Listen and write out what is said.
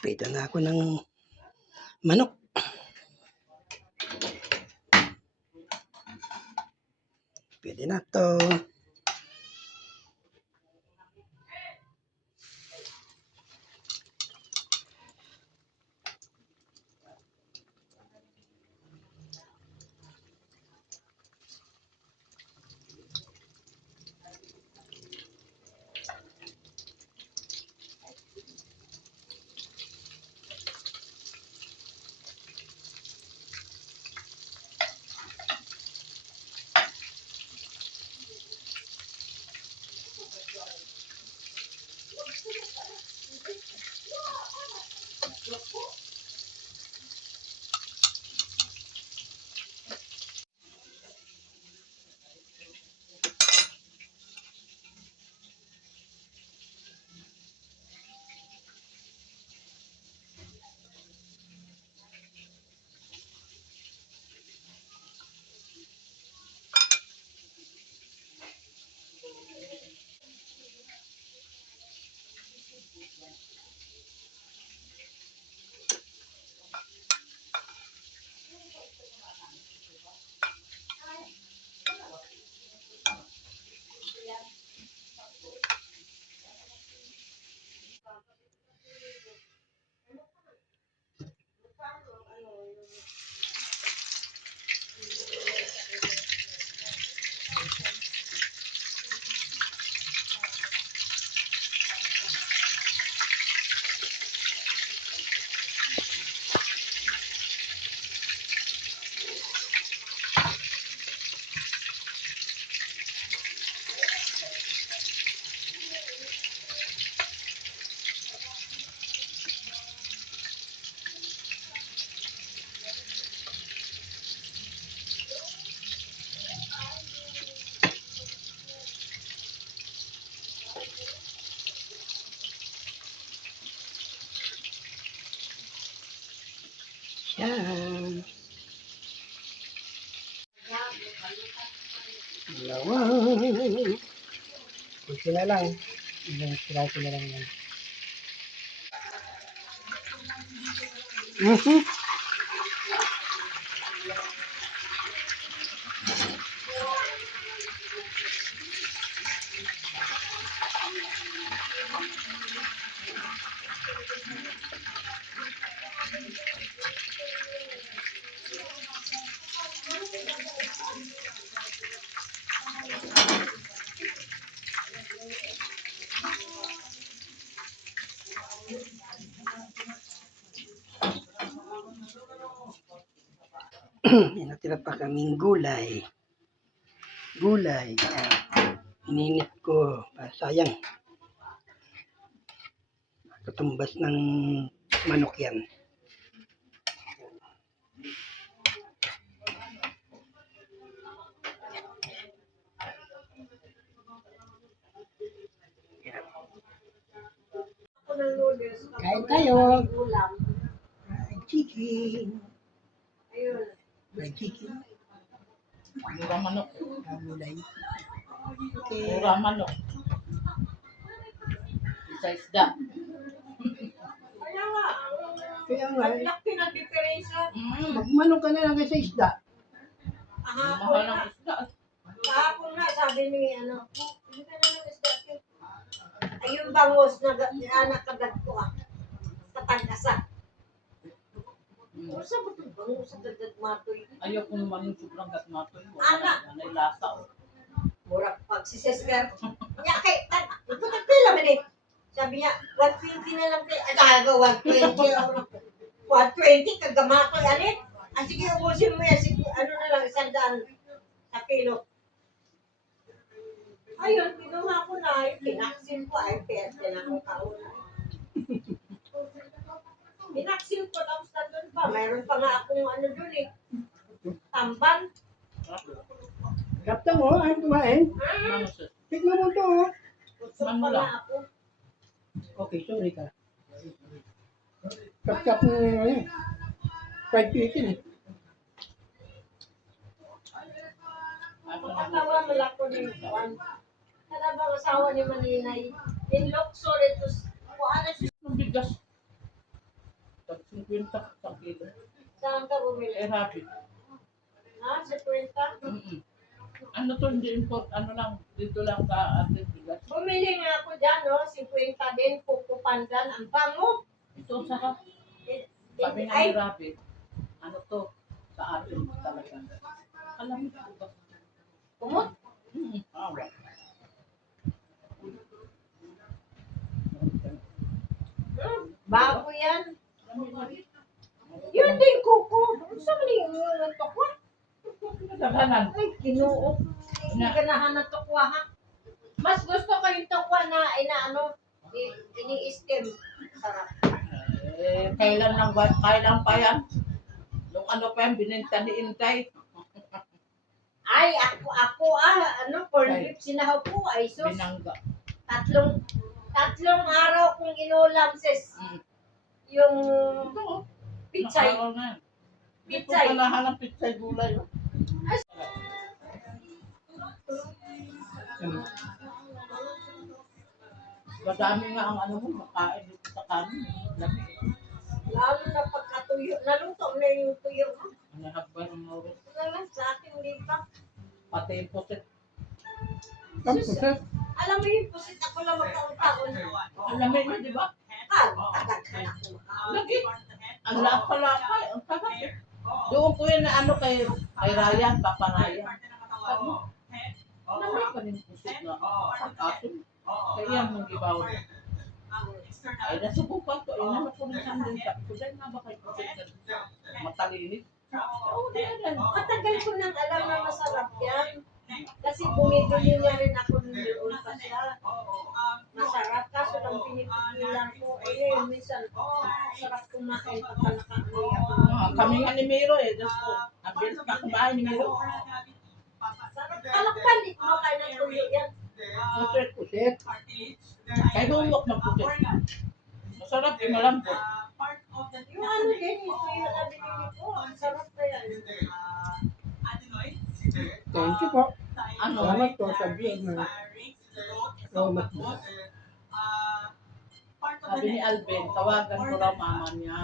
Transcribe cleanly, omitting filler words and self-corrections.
Prito na ako ng manok. Pwede na to. Yan. Dalawang. Kunti na lang. Ilang siraso na lang yan. May natira pa kaming gulay. Gulay. Ininit ko. Sayang. Katumbas ng manok yan. Kain tayo. Fried chicken. Fried chicken. Mura manok. Gulay. Okay. Mura manok. Isa isda. Kaya nga, Ang laki ng diferensya. magmanok ka na lang sa isda. Mahal ng isda. Kahapon nga, sabi ni hindi ka na ng isda. Ay, yung bangos na nakagad ko katangkasa. Sa ba itong bangos sa dagdag matoy? Ayaw ko naman yung sobrang gatmatoy. Anak! Wala na lasa. Mura pag si Sister. Niya kay, ito nagpila man eh. Sabi niya, 120 na lang kayo. Ay, talaga, 120. 120, kagamatoy. Alin? Sige, ubusin mo yan. Sige, ano na lang, 100 sa kilo. Ayun, kinuha ko na. Pinaksin ko. Ay, perte na akong kauna. Pinaksin ko. Tapos na doon pa. Mayroon pa nga akong ano doon eh. Tambang. Kapta mo, ayaw kumain. Manusos. Tignan mo to. Gusto pa nga ako. Okay, sorry ka. Kap-kap mo fried chicken eh. Pagkatawa mo lang ko ng kuwan. Kada bang asawa ni Maninay. In Locso, ito, kuhaan na siya. Ang bigas. 50 sa kilo. Saan ka bumili? Eh, rapid. Ha? Sa kwenta? Ano to, hindi import, ano lang, dito lang sa atin bigas. Bumili nga ako dyan, no? 50 din, Coco Pandan. Ang bango. Ito, saka, sabi nga Ay, ni Rapid, ano to, sa atin talaga. Alam mo ko ba? kumot. Awa. Bago yan. Yun din, Coco. Saan mo yung tokwa? Naghanan. Ay, kinuok. Hindi ka nahanap tokwa, ha? Mas gusto ko yung tokwa na, inaano, ini-stem. Sarap. Eh, kailan pa yan? Yung ano pa yan, bininta ni Intay. Ay, ako ano, corn beef sinahaw po, ay sus. Binangga. Tatlong araw kong inulam, sis. Yung Ito, pitsay. nakaraw na yan. Hindi ko Pitsay. palahan ng pitsay gulay. Oh. Madami nga ang ano mo, makain dito sa kanin. Lami. Lalo na pagkatuyo. Naluto na yung tuyo. Ano habay ng oras. Wala sa akin, hindi pa. Pati yung pusit. Ang pusit. Alam mo yung pusit ako lang magkaon-taon. Ang lami na, di ba? Tagal ka na ako. Lagi. Ang lapa-lapa. Ang tagal. Doon ko yun na ano kay Ryan, Papa Ryan. Sabi mo, lami pa rin pusit na pagkasun. Kaya mong gibaw. Ay, nasubukan ko. Ay, naman ko rin siyang din sa kulay nga ba kay pusit na matalinis. Oo, yan. Matagal ko nang alam na masarap yan. Kasi bumibili niya rin ako doon pa siya. Masarap. Kaso lang pinipigilan ko. Eh, ngayon, minsan, sarap kumain pagka nakakuli ako. Kami nga ni Miro eh. Diyos ko. Ang bilis ka kumain ni Miro. Sarap. Kalakpan, di kumakain ng tuyo yan. Pusit. Kay humok ng pusit. Masarap, eh, malambot. Yung ano din, yung tuyo na binili ko. Ang sarap pa yan. Thank you po. Ano? Salamat po sa view na. Salamat po. Sabi ni Alvin, tawagan ko raw mama niya.